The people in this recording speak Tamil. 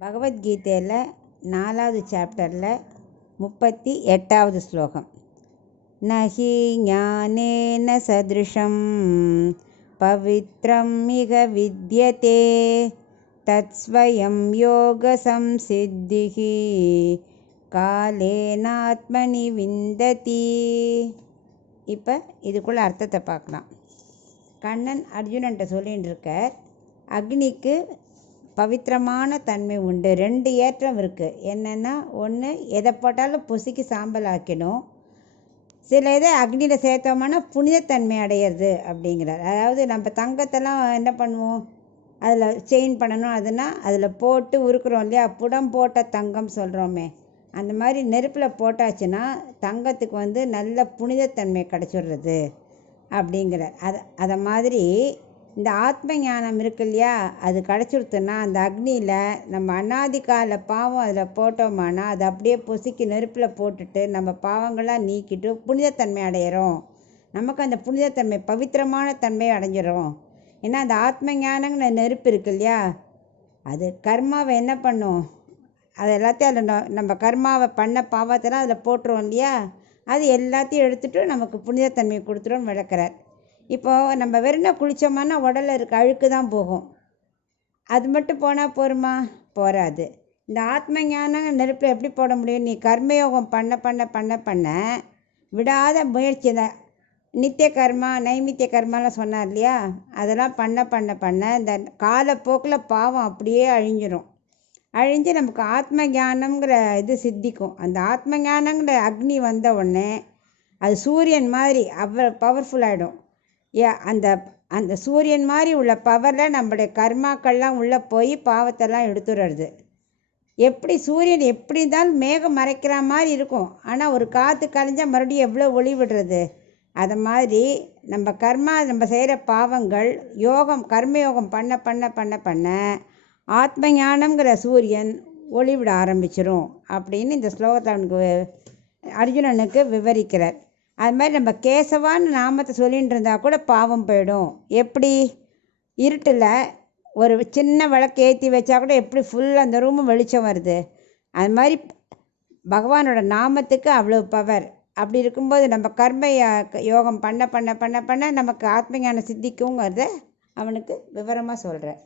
பகவத்கீதையில் 4வது சாப்டரில் 38வது ஸ்லோகம். நஹி ஞானேன சத்ருஷம் பவித்ரம் மிக வித்யதே தத்ஸ்வயம் யோக சம்சித்திஹி காலேனாத்மனி விந்ததி. இப்போ இதுக்குள்ள அர்த்தத்தை பார்க்கலாம். கண்ணன் அர்ஜுனன்ட்ட சொல்லின்னு இருக்கார், அக்னிக்கு பவித்திரமான தன்மை உண்டு. 2 ஏற்றம் இருக்குது. என்னென்னா, ஒன்று எதை போட்டாலும் பொசுக்கி சாம்பல் ஆக்கிடும். சில இதை அக்னியில் சேர்த்தோம்னா புனிதத்தன்மை அடையிறது அப்படிங்கிறார். அதாவது நம்ம தங்கத்தெல்லாம் என்ன பண்ணுவோம், அதில் செயின் பண்ணணும், அதுனா அதில் போட்டு உருக்குறோம் இல்லையா, புடம் போட்ட தங்கம் சொல்கிறோமே, அந்த மாதிரி நெருப்பில் போட்டாச்சுன்னா தங்கத்துக்கு நல்ல புனிதத்தன்மை கிடச்சிடுறது அப்படிங்கிறார். அதை மாதிரி இந்த ஆத்ம ஞானம் இருக்கு இல்லையா, அது கிடச்சிடுத்துன்னா அந்த அக்னியில் நம்ம அனாதிகால பாவம் அதில் போட்டோமானா அது அப்படியே பொசுக்கி நெருப்பில் போட்டுட்டு நம்ம பாவங்களாம் நீக்கிட்டு புனிதத்தன்மை அடையிறோம். நமக்கு அந்த புனிதத்தன்மை பவித்திரமான தன்மை அடைஞ்சிடும். ஏன்னா அந்த ஆத்ம ஞானங்கிற நெருப்பு இருக்கு இல்லையா, அது கர்மாவை என்ன பண்ணும், அது எல்லாத்தையும் அதில் நம்ம கர்மாவை பண்ண பாவத்தெல்லாம் அதில் போட்டுருவோம் இல்லையா, அது எல்லாத்தையும் எடுத்துகிட்டு நமக்கு புனிதத்தன்மை கொடுத்துருன்னு விளக்குறார். இப்போது நம்ம வெறும்னா குளித்தோம்னா உடலில் இருக்க அழுக்கு தான் போகும். அது மட்டும் போனால் போருமா? போகாது. இந்த ஆத்ம ஞானம் நெருப்பில் எப்படி போட முடியும்? நீ கர்மயோகம் பண்ண பண்ண பண்ண பண்ண விடாத முயற்சி தான். நித்திய கர்மா நைமித்திய கர்மாலாம் சொன்னார் இல்லையா, அதெல்லாம் பண்ண பண்ண பண்ண இந்த காலப்போக்கில் பாவம் அப்படியே அழிஞ்சு நமக்கு ஆத்ம ஞானங்கிற இது சித்திக்கும். அந்த ஆத்ம ஞானங்கிற அக்னி வந்த உடனே அது சூரியன் மாதிரி பவர்ஃபுல்லாகிடும். அந்த அந்த சூரியன் மாதிரி உள்ள பவரில் நம்மளுடைய கர்மாக்கள்லாம் உள்ளே போய் பாவத்தெல்லாம் எடுத்துடுறது. எப்படி சூரியன் எப்படி இருந்தாலும் மேகம் மறைக்கிற மாதிரி இருக்கும், ஆனால் ஒரு காற்று கலைஞ்சால் மறுபடியும் எவ்வளோ ஒளி விடுறது. அதை மாதிரி நம்ம செய்கிற பாவங்கள் கர்மயோகம் பண்ண பண்ண பண்ண பண்ண ஆத்ம ஞானம்ங்கிற சூரியன் ஒளி விட ஆரம்பிச்சிடும் அப்படின்னு இந்த ஸ்லோகத்தை அவனுக்கு அர்ஜுனனுக்கு விவரிக்கிறார். அது மாதிரி நம்ம கேசவான்னு நாமத்தை சொல்லிகிட்டு இருந்தால் கூட பாவம் போயிடும். எப்படி இருட்டில் ஒரு சின்ன விளக்கு ஏற்றி வச்சா கூட எப்படி ஃபுல் அந்த ரூமு வெளிச்சம் வருது, அது மாதிரி பகவானோட நாமத்துக்கு அவ்வளோ பவர். அப்படி இருக்கும்போது நம்ம கர்ம யோகம் பண்ண பண்ண பண்ண பண்ண நமக்கு ஆத்ம ஞானம் சித்திக்குங்கிறத அவனுக்கு விவரமாக சொல்கிறேன்.